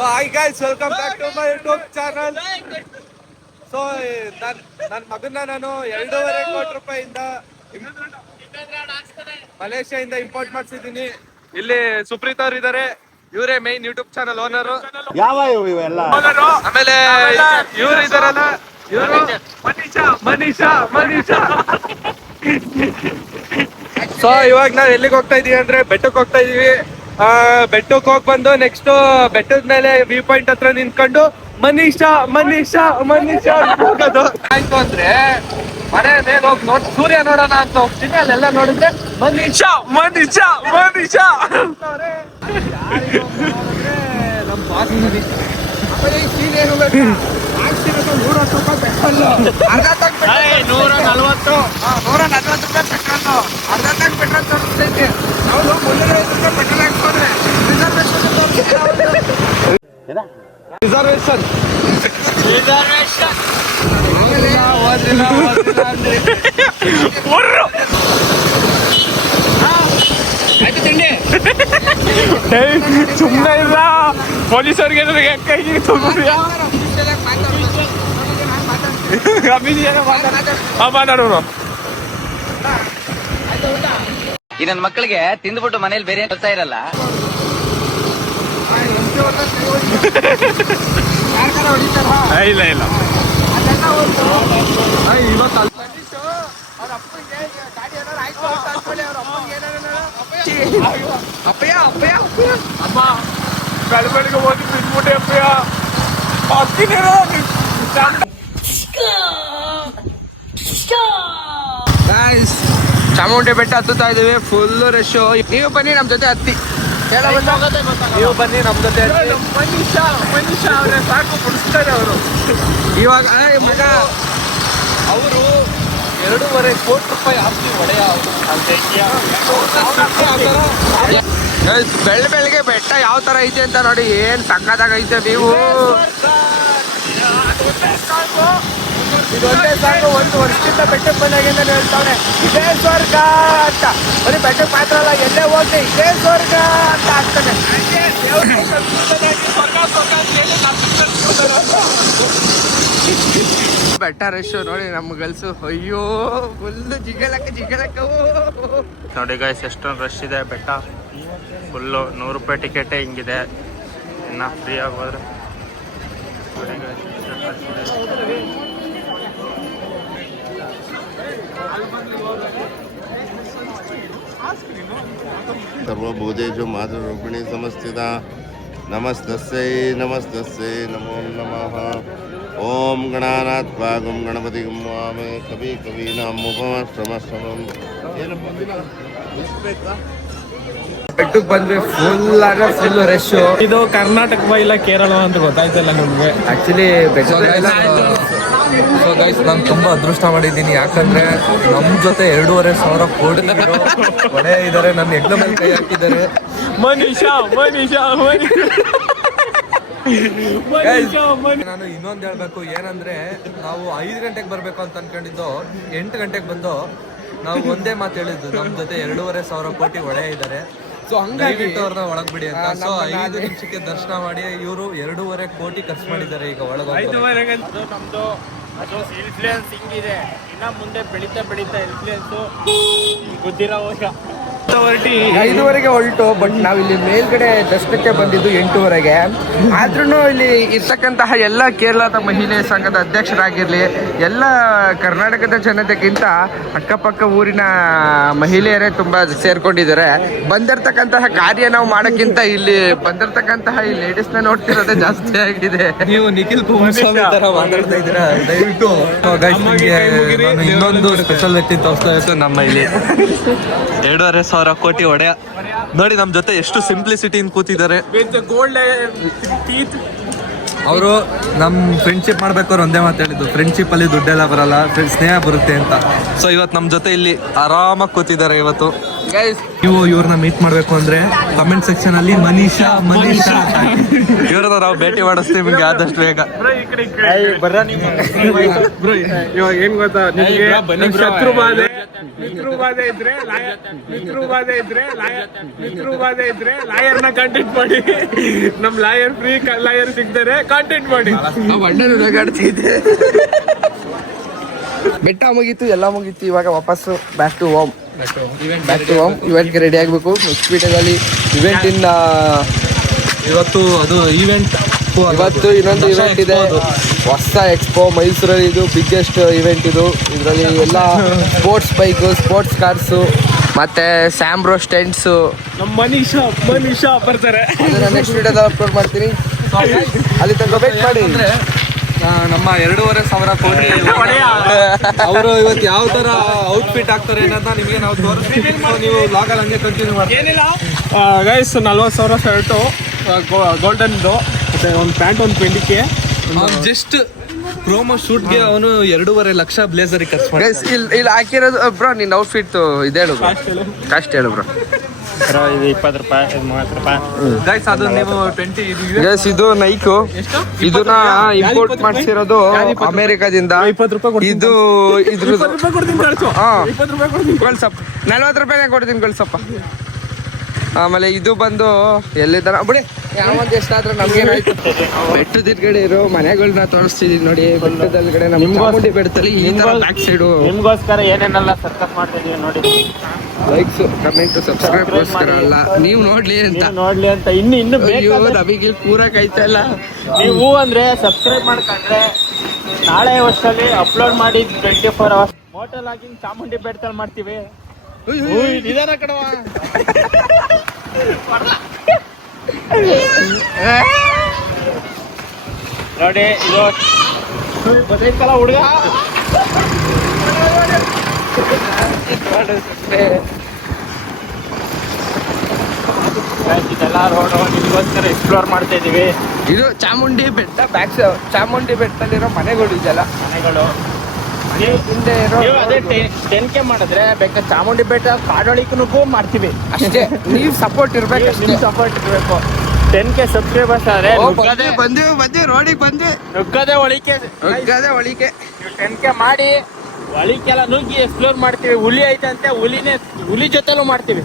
So hi guys, welcome back to my YouTube channel. So ನನ್ನ ಮಗನ್ನ ನಾನು 2.5 ಕೋಟಿ ರೂಪಾಯಿಯಿಂದ ಮಲೇಷ್ಯಾದಿಂದ ಇಂಪೋರ್ಟ್ ಮಾಡಿಸಿದ್ದೀನಿ. ಇಲ್ಲಿ ಸುಪ್ರೀತ್ ಅವ್ರು ಇದಾರೆ, ಇವರೇ ಮೈನ್ ಯೂಟ್ಯೂಬ್ ಚಾನಲ್ ಓನರು. ಆಮೇಲೆ ಇವ್ರು ಇದಾರಲ್ಲ, ಇವರು ಮನೀಷಾ. ಸೊ ಇವಾಗ ನಾವ್ ಎಲ್ಲಿಗೆ ಹೋಗ್ತಾ ಇದೀವಿ ಅಂದ್ರೆ ಬೆಟ್ಟಕ್ಕೆ ಹೋಗ್ತಾ ಇದೀವಿ. ಬೆಟ್ಟಕ್ಕೆ ಹೋಗಿ ಬಂದು ನೆಕ್ಸ್ಟ್ ಬೆಟ್ಟದ ಮೇಲೆ ವ್ಯೂ ಪಾಯಿಂಟ್ ಹತ್ರ ನಿಂತ್ಕೊಂಡು ಮನೀಷಾ ಹೋಗೋದು. ಆಯ್ತು ಅಂದ್ರೆ ಮನೆ ಮೇಲೆ ಹೋಗಿ ಸೂರ್ಯ ನೋಡೋಣ ಅಂತ ಹೋಗ್ತೀನಿ. ಅಲ್ಲೆಲ್ಲ ನೋಡಿದ್ರೆ ಮನೀಷಾ ನಮ್ ಬಾಸ್ ಮನೀಷಾ. ಆಮೇಲೆ ಈ ಸೀನ್ ಏನು ಬೇಕು, 140 ರೂಪಾಯಿ ಪೆಟ್ರೋಲ್, ಅರ್ಧ ಟ್ಯಾಂಕ್ 140 ರೂಪಾಯಿ ಪೆಟ್ರೋಲ್, ಅರ್ಧ ಟ್ಯಾಂಕ್ ಪೆಟ್ರೋಲ್ ತೋರಿಸ್ತೈತೆ. ನಾವು 350 ರೂಪಾಯಿ ಪೆಟ್ರೋಲ್ ಹಾಕ್ಕೊಂಡ್ರೆ ರಿಸರ್ವೇಶನ್ ಸುಮ್ಮನೆ ಇಲ್ಲ. ಪೊಲೀಸರಿಗೆ ಮಾತಾಡೋಣ. ಈ ನನ್ನ ಮಕ್ಕಳಿಗೆ ತಿಂದ್ಬಿಟ್ಟು ಮನೇಲಿ ಬೇರೆ ಕೆಲಸ ಇರಲ್ಲ. ಇಲ್ಲ ಅಪ್ಪಯ್ಯ ಅಮ್ಮ ಬೆಳಗ್ಗೆ ಹೋಗಿ ಬಿಟ್ಬಿಟ್ಟೆ ಅಪ್ಪಯ್ಯ. ಚಾಮುಂಡಿ ಬೆಟ್ಟ ಹತ್ತುತ್ತಾ ಇದೀವಿ, ಫುಲ್ ರಶ್. ನೀವು ಬನ್ನಿ ನಮ್ ಜೊತೆ ಹತ್ತಿ, ನೀವು ಬನ್ನಿ ನಮ್ ಜೊತೆ. ಮನೀಷಾ ಅವರೇ ಸಾಕು ಬಿಡಿಸ್ತಾರೆ ಅವರು. ಇವಾಗ ಮಗ ಅವರು 2.5 ಕೋಟಿ ರೂಪಾಯಿ ಆಸ್ತಿ ಒಡೆಯ. ಬೆಳಗ್ಗೆ ಬೆಟ್ಟ ಯಾವ ತರ ಐತೆ ಅಂತ ನೋಡಿ, ಏನ್ ಸಕ್ಕತ್ತಾಗ ಐತೆ. ನೀವು ಇದೊಂದೇ ಸಾಕು, 1 ವರ್ಷದಿಂದ ಬೆಟ್ಟಕ್ಕೆ ಬಂದಾಗಿಂದ ಹೇಳ್ತಾವ್ರೆ ಇದೇ ಸ್ವರ್ಗ ಅಂತ. ಬರೀ ಬೆಟ್ಟಕ್ಕೆ ಮಾತ್ರ ಅಲ್ಲ, ಎಲ್ಲೇ ಹೋಗ್ಲಿ ಇದೇ ಸ್ವರ್ಗ ಅಂತ ಆಗ್ತಾನೆ. ಬೆಟ್ಟ ರಶ್ ನೋಡಿ ನಮ್ಮ ಗರ್ಲ್ಸು. ಅಯ್ಯೋ ಫುಲ್ ಜಿಗಲಕ್ಕ ನೋಡಿ ಗೈಸ್, ಎಷ್ಟೊಂದು ರಶ್ ಇದೆ. ಬೆಟ್ಟ ಫುಲ್ಲು 100 ರೂಪಾಯಿ ಟಿಕೆಟೇ ಹಿಂಗಿದೆ. ಇನ್ನು ಫ್ರೀ ಆಗೋದ್ರೆ ಸರ್ವಭೂತೇಷು ಮಾತೃರೂಪಿಣಿ ಸಮಸ್ಥಿತ. ನಮಸ್ತಸ್ಯೈ ನಮೋ ನಮಃ. ಓಂ ಗಣಾನಾತ್ ತ್ವಾಂ ಗಣಪತಿಂ ವಾಮೇ ಕವೀನಾಂ ಉಪಮಶ್ರಮಶ್ರಮಂ. ಬೆಟ್ಟಕ್ಕೆ ಬಂದ್ರೆ ಫುಲ್ ಆಗ ಫುಲ್ ರಶ್. ಇದು ಕರ್ನಾಟಕ ಇಲ್ಲ ಕೇರಳ ಅಂತ ಗೊತ್ತಾಯ್ತಲ್ಲ ನಮ್ಗೆ. ಆಕ್ಚುಲಿ ಸೊ ಗೈಸ್, ನಾನು ತುಂಬಾ ಅದೃಷ್ಟ ಮಾಡಿದ್ದೀನಿ. ಯಾಕಂದ್ರೆ ನಮ್ ಜೊತೆ 2.5 ಕೋಟಿ ಒಡೆ ಇದಾರೆ. ನನ್ನ ಹೆಗ್ಲ ಮೇಲೆ ಕೈ ಹಾಕಿದ್ದಾರೆ. ಮನೀಷಾ ನಾನು ಇನ್ನೊಂದು ಹೇಳ್ಬೇಕು ಏನಂದ್ರೆ, ನಾವು 5 ಗಂಟೆಗೆ ಬರ್ಬೇಕು ಅಂತ ಅನ್ಕೊಂಡಿದ್ದು, 8 ಗಂಟೆಗೆ ಬಂದು ನಾವು ಒಂದೇ ಮಾತು ಹೇಳಿದ್ದು, ನಮ್ ಜೊತೆ 2.5 ಕೋಟಿ ಒಡೆ ಇದ್ದಾರೆ. ಸೊ ಹಂಗಾಗಿ ಅವ್ರನ್ನ ಒಳಗ್ ಬಿಡಿ ಅಂತ. ಸೊ 5 ನಿಮಿಷಕ್ಕೆ ದರ್ಶನ ಮಾಡಿ ಇವರು 2.5 ಕೋಟಿ ಖರ್ಚು ಮಾಡಿದ್ದಾರೆ. ಈಗ ಒಳಗೆ ನಮ್ದು ಅದು ಇನ್ಫ್ಲೂಯೆನ್ಸ್ ಹಿಂಗಿದೆ. ಇನ್ನ ಮುಂದೆ ಬೆಳೀತಾ ಇನ್ಫ್ಲೂಯೆನ್ಸ್ ಗೊತ್ತಿರೋ 5:30ಗೆ ಹೊರಟು. ಬಟ್ ನಾವಿಲ್ಲಿ ಮೇಲ್ಗಡೆ ದರ್ಶನಕ್ಕೆ ಬಂದಿದ್ದು 8:30ಗೆ. ಆದ್ರೂ ಇಲ್ಲಿ ಇರ್ತಕ್ಕಂತಹ ಎಲ್ಲ ಕೇರಳದ ಮಹಿಳೆ ಸಂಘದ ಅಧ್ಯಕ್ಷರಾಗಿರ್ಲಿ, ಎಲ್ಲ ಕರ್ನಾಟಕದ ಜನತೆಗಿಂತ ಅಕ್ಕಪಕ್ಕ ಊರಿನ ಮಹಿಳೆಯರೇ ತುಂಬಾ ಸೇರ್ಕೊಂಡಿದ್ದಾರೆ. ಬಂದಿರ್ತಕ್ಕಂತಹ ಕಾರ್ಯ ನಾವು ಮಾಡೋಕ್ಕಿಂತ ಇಲ್ಲಿ ಬಂದಿರ್ತಕ್ಕಂತಹ ಈ ಲೇಡೀಸ್ನ ನೋಡ್ತಿರೋದೇ ಜಾಸ್ತಿ ಆಗಿದೆ. ನೀವು ನಿಖಿಲ್ ಕುಮಾರಸ್ವಾಮಿ ತರ ಮಾತಾಡ್ತಾ ಇದ್ದೀರಾ? ದಯವಿಟ್ಟು ಇನ್ನೊಂದು ಸ್ಪೆಷಲ್ ವ್ಯಕ್ತಿ ತೋರಿಸ್ತಾ ಇತ್ತು ನಮ್ಮ ಇಲ್ಲಿ. 2.5 ಕೋಟಿ ಒಡೆಯ ನೋಡಿ ನಮ್ ಜೊತೆ ಎಷ್ಟು ಸಿಂಪ್ಲಿಸಿಟಿಯಿಂದ ಕೂತಿದ್ದಾರೆ. ಅವರು ನಮ್ ಫ್ರೆಂಡ್ಶಿಪ್ ಮಾಡ್ಬೇಕಾದ್ರೆ ಒಂದೇ ಮಾತು ಹೇಳಿದ್ದು, ಫ್ರೆಂಡ್ಶಿಪ್ ಅಲ್ಲಿ ದುಡ್ಡೆಲ್ಲ ಬರಲ್ಲ, ಸ್ನೇಹ ಬರುತ್ತೆ ಅಂತ. ಸೊ ಇವತ್ತು ನಮ್ ಜೊತೆ ಇಲ್ಲಿ ಆರಾಮಾಗಿ ಕೂತಿದ್ದಾರೆ. ಇವತ್ತು ನೀವು ಇವ್ರನ್ನ ಮೀಟ್ ಮಾಡ್ಬೇಕು ಅಂದ್ರೆ ಕಮೆಂಟ್ ಸೆಕ್ಷನ್ ಅಲ್ಲಿ ಮನೀಷಾ ಇವ್ರ ಶೀಘ್ರದ ನಾವು ಭೇಟಿ ಮಾಡಿಸ್ತೀವಿ ನಿಮ್ಗೆ ಆದಷ್ಟು ಬೇಗ. ಬ್ರೋ ಇವಾಗ ಏನ್ ಗೊತ್ತಾ ನಿಮ್ಗೆ ಶತ್ರು ಬಾಧೆ ಮಿತ್ರು ಬಾಧೆ ಇದ್ರೆ ಲಾಯರ್ನ ಕಾಂಟ್ಯಾಕ್ಟ್ ಮಾಡಿ. ನಮ್ ಲಾಯರ್ ಫ್ರೀ ಲಾಯರ್ ಸಿಗ್ತಾರೆ, ಕಾಂಟ್ಯಾಕ್ಟ್ ಮಾಡಿ. ಅಣ್ಣನು ನಗಾಡ್ತಿದ್ದೆ. ಬೆಟ್ಟ ಮುಗೀತು, ಎಲ್ಲ ಮುಗೀತು. ಇವಾಗ ವಾಪಸ್ಸು ಬ್ಯಾಕ್ ಟು ಹೋಮ್. ಇವೆಂಟ್ಗೆ ರೆಡಿ ಆಗಬೇಕು. ನೆಕ್ಸ್ಟ್ ವೀಡಿಯೋದಲ್ಲಿ ಇವೆಂಟ್ ಇಂದ ಇವತ್ತು ಅದು ಈವೆಂಟ್, ಇವತ್ತು ಇನ್ನೊಂದು ಇವೆಂಟ್ ಇದೆ, ಹೊಸ ಎಕ್ಸ್ಪೋ ಮೈಸೂರಲ್ಲಿ. ಇದು ಬಿಗ್ಗೆಸ್ಟ್ ಇವೆಂಟ್ ಇದು. ಇದರಲ್ಲಿ ಎಲ್ಲ ಸ್ಪೋರ್ಟ್ಸ್ ಬೈಕು, ಸ್ಪೋರ್ಟ್ಸ್ ಕಾರ್ಸು ಮತ್ತೆ ಸ್ಯಾಮ್ರೋ ಸ್ಟೆಂಟ್ಸು. ನಮ್ಮ ಮನೀಶಾ ಬರ್ತಾರೆ. ಅದನ್ನ ನೆಕ್ಸ್ಟ್ ವಿಡಿಯೋದಲ್ಲಿ ಅಪ್ಲೋಡ್ ಮಾಡ್ತೀನಿ. ಅಲ್ಲಿ ತನಕ ವೇಟ್ ಮಾಡಿ. ನಮ್ಮ 2,500 ಕೋಟಿ ಅವರು ಇವತ್ತು ಯಾವ ತರ ಔಟ್ಫಿಟ್ ಆಗ್ತಾರೆ ಅನ್ನೋದನ್ನ ನಿಮಗೆ ನಾವು ತೋರಿಸ್ತೀವಿ. ನೀವು ಲಾಗಲ್ಲಿ ಹಂಗೆ ಕಂಟಿನ್ಯೂ ಮಾಡಿ. ಏನಿಲ್ಲ ಗೈಸ್, 40,000 ಶರ್ಟು ಗೋಲ್ಡನ್ದು, ಮತ್ತೆ ಒಂದು ಪ್ಯಾಂಟ್, ಒಂದು 20K. ಜಸ್ಟ್ ಪ್ರೋಮೋ ಶೂಟ್ಗೆ ಅವನು 2.5 ಲಕ್ಷ ಬ್ಲೇಸರ್ ಖರ್ಚು ಮಾಡಿ. ಗೈಸ್ ಇಲ್ಲಿ ಹಾಕಿರೋದು ಬ್ರೋ, ನಿನ್ನ ಔಟ್ಫಿಟ್ ಇದು ಹೇಳು ಬ್ರೋ, ಕಾಸ್ಟ್ ಹೇಳು ಬ್ರೋ. ಇದು 20 ರೂಪಾಯಿ, ಇದು 30 ರೂಪಾಯಿ. ಗೈಸ್ ಅದು ನೀವು 20 ಗೈಸ್ ಇದು ನೈಕು. ಇದನ್ನ ಇಂಪೋರ್ಟ್ ಮಾಡಿಸಿರೋದು ಅಮೆರಿಕಾದಿಂದ. 20 ರೂಪಾಯಿ ಇದು ಇದ್ರ 20 ರೂಪಾಯಿ ಕೊಡ್ತೀನಿ ಕಳ್ಸು. ಹಾ 20 ರೂಪಾಯಿ ಕೊಡ್ತೀನಿ. ಕಳ್ಸಪ್ಪ, 40 ರೂಪಾಯಿನೇ ಕೊಡ್ತೀನಿ ಕಳ್ಸಪ್ಪ. ಆಮೇಲೆ ಇದು ಬಂದು ಎಲ್ಲಿದ್ದಾರ ಬಿಡಿ, ಯಾವಂದು ಎಷ್ಟಾದ್ರೂ ನಮ್ಗೇನಾಯ್ತು. ಬೆಟ್ಟದ ಕಡೆ ಇರೋ ಮನೆಗಳನ್ನ ತೋರಿಸ್ತಿದೀವಿ ನೋಡಿ. ಬೆಟ್ಟದಲ್ಲಿ ಕಡೆ ನಮ್ಮ ಚಾಮುಂಡಿ ಬೆಟ್ಟದಲ್ಲಿ ಈ ತರ ಬ್ಯಾಕ್ ಸೈಡು ನಿಮ್ಗೋಸ್ಕರ ಏನೇನೆಲ್ಲ ಸರ್ಕಸ್ ಮಾಡ್ತಿದೀವಿ ನೋಡಿ. ಲೈಕ್ಸ್, ಕಮೆಂಟ್, ಸಬ್ಸ್ಕ್ರೈಬ್ಗೋಸ್ಕರ ಅಲ್ಲ, ನೀವು ನೋಡ್ಲಿ ಅಂತ. ನೋಡ್ಲಿ ಅಂತ ಇನ್ನು ಅಯ್ಯೋ ನಮಗೆ ಪೂರ ಕಾಯ್ತಾ ಇಲ್ಲ. ನೀವು ಅಂದ್ರೆ ಸಬ್ಸ್ಕ್ರೈಬ್ ಮಾಡ್ಕೊಂಡ್ರೆ ನಾಳೆ ವರ್ಷದಲ್ಲಿ ಅಪ್ಲೋಡ್ ಮಾಡಿ 24 hours ಹೋಟೆಲ್ ಆಗಿ ಚಾಮುಂಡಿ ಬೆಟ್ಟದಲ್ಲಿ ಮಾಡ್ತೀವಿ. ನಿಧಾನ ಕಡವ. ನೋಡಿ ಇದು ಗೊತ್ತೈತಲ್ಲ ಹುಡುಗ. ಇದೆಲ್ಲ ರೋಡು ನಿಮಗೋಸ್ಕರ ಎಕ್ಸ್ಪ್ಲೋರ್ ಮಾಡ್ತಾ ಇದೀವಿ. ಇದು ಚಾಮುಂಡಿ ಬೆಟ್ಟ ಬ್ಯಾಕ್ ಚಾಮುಂಡಿ ಬೆಟ್ಟದಲ್ಲಿರೋ ಮನೆಗಳು ಇದೆಲ್ಲ. ಮನೆಗಳು ಹಿಂದೆ ಇರೋ ನೀವು ಅದೇ 10K ಮಾಡಿದ್ರೆ ಬೇಕಾದ್ರೆ ಚಾಮುಂಡಿ ಬೆಟ್ಟ ಕಾಡೋಳಿಕೂ ಮಾಡ್ತೀವಿ. ಅಷ್ಟೇ, ನೀವು ಸಪೋರ್ಟ್ ಇರ್ಬೇಕು. ನಿಮ್ ಸಪೋರ್ಟ್ ಇರಬೇಕು. 10K ಸಬ್ಸ್ಕ್ರೈಬರ್ಸ್ ಆದ್ರೆ ಬಂದ್ವಿ ರೋಡಿಗೆ ಬಂದ್ವಿ. ನುಗ್ಗದೆ ಒಳಿಕೆ ಒಳಿಕೆ 10K ಮಾಡಿ ಒಳಿಕೆಲ್ಲ ನುಗ್ಗಿ ಎಕ್ಸ್ಪ್ಲೋರ್ ಮಾಡ್ತೀವಿ. ಹುಲಿ ಐತಂತೆ, ಹುಲಿ ಜೊತೆಲೂ ಮಾಡ್ತೀವಿ.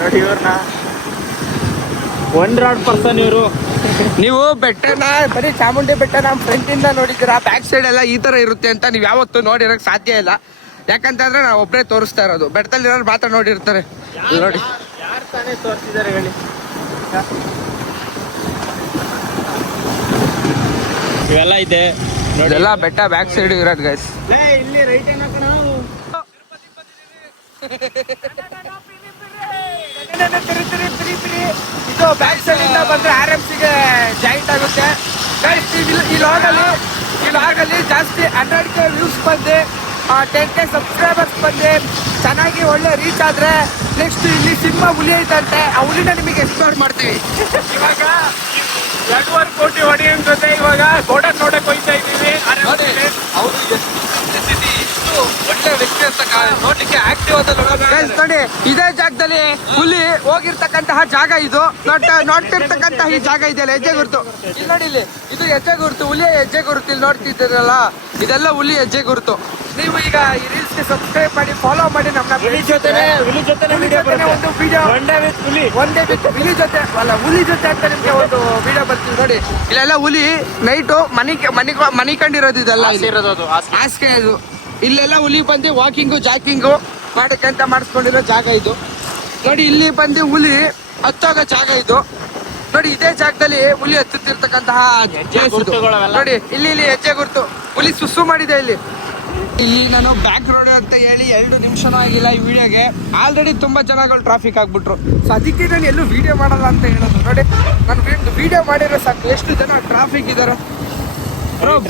ನೋಡಿ ಇವ್ರನ್ನ 100 ಪರ್ಸನ್ ಇವರು. ನೀವು ಬೆಟ್ಟನ ಬರೀ ಚಾಮುಂಡಿ ಬೆಟ್ಟ ನಮ್ಮ ಫ್ರಂಟ್ ಇಂದ ನೋಡಿದ್ದೀರಾ, ಬ್ಯಾಕ್ ಸೈಡ್ ಎಲ್ಲ ಈ ತರ ಇರುತ್ತೆ ಅಂತ ನೀವು ಯಾವತ್ತೂ ನೋಡಿರಕ್ ಸಾಧ್ಯ ಇಲ್ಲ. ಯಾಕಂತಂದ್ರೆ ನಾವು ಒಬ್ಬರೇ ತೋರಿಸ್ತಾ ಇರೋದು. ಬೆಟ್ಟದಲ್ಲಿರೋರು ಮಾತ್ರ ನೋಡಿರ್ತಾರೆ. ನೋಡಿ ಯಾರು ತಾನೇ ತೋರಿಸಿದ್ದಾರೆ ಹೇಳಿ. ಇವೆಲ್ಲ ಇದೆ ಇದೆಲ್ಲ ಬೆಟ್ಟ ಬ್ಯಾಕ್ ಸೈಡ್ ಇರೋದು ಗೈಸ್. ಇಲ್ಲಿ ರೈಟ್ ಏನು ಇದು ಬ್ಯಾಕ್ ಸೈಡ್ ಇಂದ ಬಂದ್ರೆ RMCಗೆ ಜಾಯಿಂಟ್ ಆಗುತ್ತೆ ಗೈಸ್. ಈ ಲಾಗಲ್ಲಿ ಜಾಸ್ತಿ 100K ವ್ಯೂಸ್ ಬಂದು 10K ಸಬ್ಸ್ಕ್ರೈಬರ್ಸ್ ಬಂದು ಚೆನ್ನಾಗಿ ಒಳ್ಳೆ ರೀಚ್ ಆದ್ರೆ ನೆಕ್ಸ್ಟ್ ಇಲ್ಲಿ ಸಿನಿಮಾ ಹುಲಿ ಐತಂತೆ, ಆ ಹುಲಿನ ನಿಮಗೆ ಎಕ್ಸ್ಪ್ಲೋರ್ ಮಾಡ್ತೀವಿ. ಇವಾಗ 2.5 ಕೋಟಿ ಆಡಿಯನ್ಸ್ ಜೊತೆ ಇವಾಗ ಗೋಡನ್ ನೋಡಕ್ ಹೋಗ್ತಾ ಇದ್ದೀವಿ. ಅವರು ಇಷ್ಟು ಒಳ್ಳೆ ವ್ಯಕ್ತಿ ಅಂತ ನೋಡ್ಲಿಕ್ಕೆ ಆಕ್ಟಿವ್ ಅಂತ ನೋಡಿ ಇದೇ ಜಾಗದಲ್ಲಿ ಹುಲಿ ಹೋಗಿರ್ತಕ್ಕಂತಹ ಜಾಗ ಇದು. ನೋಡ್ತಿರ್ತಕ್ಕಂತಹ ಈ ಜಾಗ ಇದೆಯಲ್ಲ, ಹೆಜ್ಜೆ ಗುರುತು ಇಲ್ಲಿ ನೋಡಿ. ಇಲ್ಲಿ ಇದು ಹೆಜ್ಜೆ ಗುರುತು, ಹುಲಿಯ ಹೆಜ್ಜೆ ಗುರುತು. ಇಲ್ಲಿ ನೋಡ್ತಿದ್ದೀರಲ್ಲ, ಇದೆಲ್ಲ ಹುಲಿ ಹೆಜ್ಜೆ ಗುರುತು. ನೀವು ಈಗ ಈ ರೀಲ್ಸ್ಗೆ ಸಬ್ಸ್ಕ್ರೈಬ್ ಮಾಡಿ, ಫಾಲೋ ಮಾಡಿ. ನಮ್ಮ ಹುಲಿ ಜೊತೆ ಒಂದು ವಿಡಿಯೋ ಒನ್ ಡೇ ವಿತ್ ಹುಲಿ ಹುಲಿ ಜೊತೆ ಅಲ್ಲ, ಹುಲಿ ಜೊತೆ ಅಂತ ನಿಮ್ಗೆ ಒಂದು ವಿಡಿಯೋ ಬರ್ತೀವಿ ನೋಡಿ. ಇಲ್ಲೆಲ್ಲ ಹುಲಿ ನೈಟು ಮನಿಕೊಂಡಿರೋದು. ಇದೆಲ್ಲ ಹಾಸಿಗೆ ಇದು. ಇಲ್ಲೆಲ್ಲ ಹುಲಿ ಬಂದು ವಾಕಿಂಗು ಜಾಕಿಂಗು ಮಾಡಕ್ಕಂತ ಮಾಡಿಸ್ಕೊಂಡಿರೋ ಜಾಗ ಇದು ನೋಡಿ. ಇಲ್ಲಿ ಬಂದು ಹುಲಿ ಹತ್ತೋಗೋ ಜಾಗ ಇದು ನೋಡಿ. ಇದೇ ಜಾಗದಲ್ಲಿ ಹುಲಿ ಹತ್ತುತ್ತಿರ್ತಕ್ಕಂತಹ ನೋಡಿ. ಇಲ್ಲಿ ಹೆಜ್ಜೆ ಗುರುತು. ಹುಲಿ ಸುಸ್ಸು ಮಾಡಿದೆ ಇಲ್ಲಿ. ನಾನು ಬ್ಯಾಕ್ ರೋಡ್ ಅಂತ ಹೇಳಿ 2 ನಿಮಿಷನೂ ಆಗಿಲ್ಲ ಈ ವಿಡಿಯೋಗೆ. ಆಲ್ರೆಡಿ ತುಂಬಾ ಜನಗಳು ಟ್ರಾಫಿಕ್ ಆಗ್ಬಿಟ್ರು. ಸೊ ಅದಕ್ಕೆ ನಾನು ಎಲ್ಲೂ ವಿಡಿಯೋ ಮಾಡಲ್ಲ ಅಂತ ಹೇಳೋದು ನೋಡಿ. ನಾನು ವಿಡಿಯೋ ಮಾಡಿರೋ ಸಾಕು, ಎಷ್ಟು ಜನ ಟ್ರಾಫಿಕ್ ಇದ್ದಾರೆ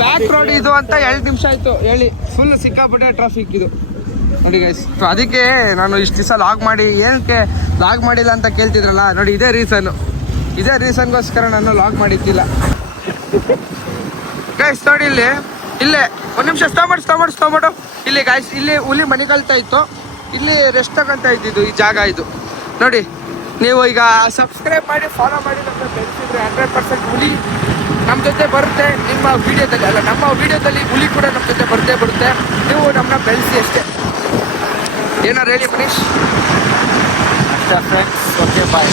ಬ್ಯಾಕ್ ರೋಡ್ ಇದು ಅಂತ 2 ನಿಮಿಷ ಆಯ್ತು ಹೇಳಿ. ಫುಲ್ ಸಿಕ್ಕಾಪಟ್ಟೆ ಟ್ರಾಫಿಕ್ ಇದು ನೋಡಿ ಗೈಸ್. ಸೊ ಅದಕ್ಕೆ ನಾನು ಇಷ್ಟು ದಿವಸ ಲಾಗ್ ಮಾಡಿ, ಏನಕ್ಕೆ ಲಾಗ್ ಮಾಡಿಲ್ಲ ಅಂತ ಕೇಳ್ತಿದ್ರಲ್ಲ ನೋಡಿ. ಇದೇ ರೀಸನ್ಗೋಸ್ಕರ ನಾನು ಲಾಗ್ ಮಾಡಿದ್ದಿಲ್ಲ ಗೈಸ್. ನೋಡಿ ಇಲ್ಲೇ 1 ನಿಮಿಷ ಸ್ಟಾಪ್ ಇಲ್ಲಿ ಗೈಸ್. ಇಲ್ಲಿ ಹುಲಿ ಮನೆಗಳ್ತಾ ಇತ್ತು, ಇಲ್ಲಿ ರೆಸ್ಟ್ ತಗೊಂತ ಇದ್ದಿದ್ದು ಈ ಜಾಗ ಇದು ನೋಡಿ. ನೀವು ಈಗ ಸಬ್ಸ್ಕ್ರೈಬ್ ಮಾಡಿ ಫಾಲೋ ಮಾಡಿ ನಮ್ಮನ್ನ ಬೆಳೆಸಿದ್ರೆ 100% ಹುಲಿ ನಮ್ಮ ಜೊತೆ ಬರುತ್ತೆ. ನಿಮ್ಮ ವಿಡಿಯೋದಲ್ಲಿ ಅಲ್ಲ, ನಮ್ಮ ವಿಡಿಯೋದಲ್ಲಿ ಹುಲಿ ಕೂಡ ನಮ್ಮ ಜೊತೆ ಬರುತ್ತೆ. ನೀವು ನಮ್ಮನ್ನ ಬೆಳೆಸಿ ಅಷ್ಟೇ. ಏನಾರು ಹೇಳಿ ಮನೀಶ್? ಅಷ್ಟೇ ಫ್ರೆಂಡ್ಸ್, ಓಕೆ ಬಾಯ್.